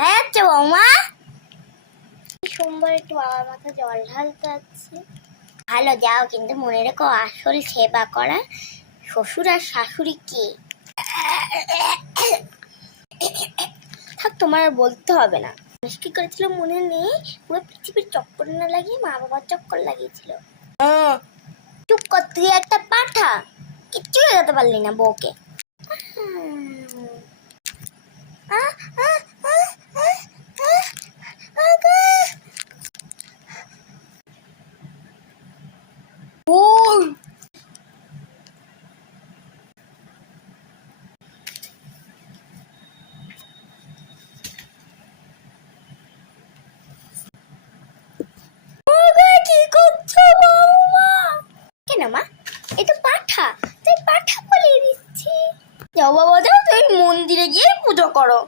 কোথায় যাচ্ছ বৌমা? সোমবার একটু বাবার মাথা জল ঢালতে যাচ্ছে। ভালো, যাও, কিন্তু মনে রেখো আসল সেবা করা শ্বশুর আর শাশুড়ি কে। থাক, তোমার আর বলতে হবে না। মানুষ কি করেছিল মনে নেই? পুরো পৃথিবীর চক্কর না লাগিয়ে মা বাবার চক্কর লাগিয়েছিল। চুপ কর, তুই একটা পাঠা, কিচ্ছু এগাতে পারলি না বউকে। কি করছো বৌমা? কেন মা, এ তো পাঠা, তুই পাঠা বলে দিচ্ছি। যাও বাবা যাও, তুমি মন্দিরে গিয়ে পুজো করো।